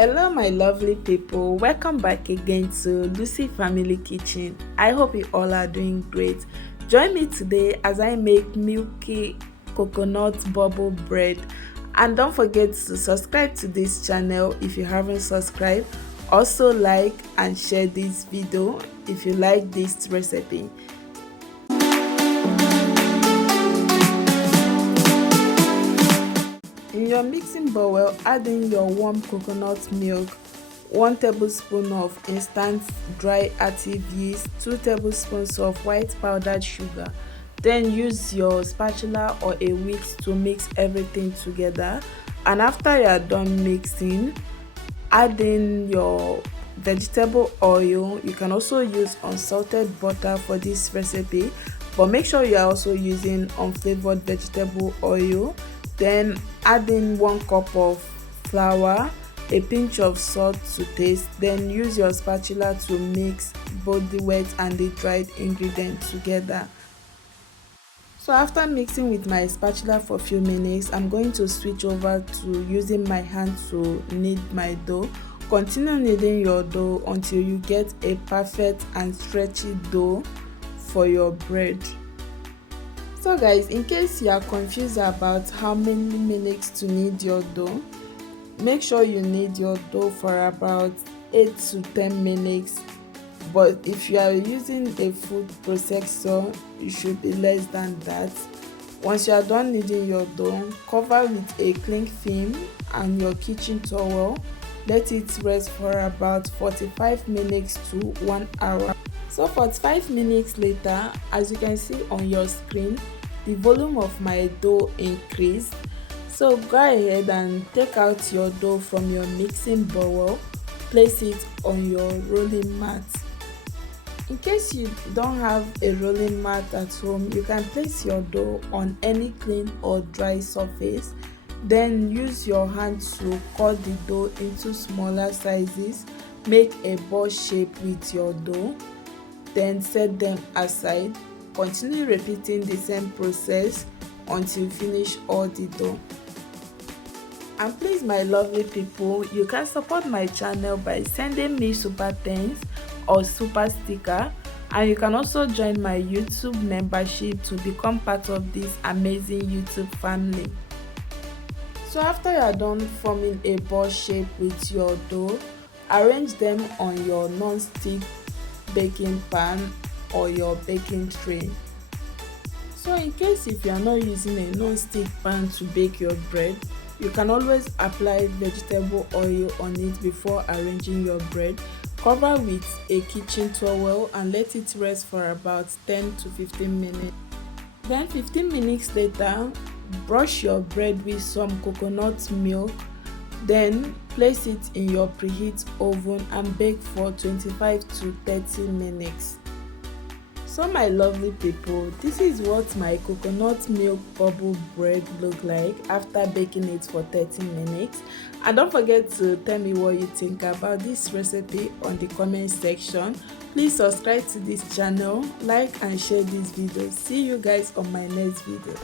Hello my lovely people, welcome back again to Lucy Family Kitchen. I hope you all are doing great. Join me today as I make milky coconut bubble bread, and don't forget to subscribe to this channel if you haven't subscribed. Also like and share this video if you like this recipe. In your mixing bowl, add in your warm coconut milk, 1 tablespoon of instant dry active yeast, 2 tablespoons of white powdered sugar. Then use your spatula or a whisk to mix everything together. And after you are done mixing, add in your vegetable oil. You can also use unsalted butter for this recipe, but make sure you are also using unflavored vegetable oil. Then add in 1 cup of flour, a pinch of salt to taste. Then use your spatula to mix both the wet and the dried ingredients together. So after mixing with my spatula for a few minutes, I'm going to switch over to using my hand to knead my dough. Continue kneading your dough until you get a perfect and stretchy dough for your bread. So guys, in case you are confused about how many minutes to knead your dough, make sure you knead your dough for about 8 to 10 minutes. But if you are using a food processor, it should be less than that. Once you are done kneading your dough, cover with a cling film and your kitchen towel. Let it rest for about 45 minutes to 1 hour. So 45 minutes later, as you can see on your screen, the volume of my dough increased. So go ahead and take out your dough from your mixing bowl. Place it on your rolling mat. In case you don't have a rolling mat at home, you can place your dough on any clean or dry surface. Then use your hand to cut the dough into smaller sizes. Make a ball shape with your dough. Then set them aside. Continue repeating the same process until you finish all the dough. And please my lovely people, you can support my channel by sending me super thanks or super sticker, and you can also join my YouTube membership to become part of this amazing YouTube family. So after you are done forming a ball shape with your dough, arrange them on your non-stick baking pan or your baking tray. So in case if you are not using a non-stick pan to bake your bread, you can always apply vegetable oil on it before arranging your bread. Cover with a kitchen towel and let it rest for about 10 to 15 minutes. Then 15 minutes later, brush your bread with some coconut milk. Then place it in your preheat oven and bake for 25 to 30 minutes. So my lovely people, this is what my coconut milk bubble bread look like after baking it for 30 minutes. And don't forget to tell me what you think about this recipe on the comment section. Please subscribe to this channel, like and share this video. See you guys on my next video.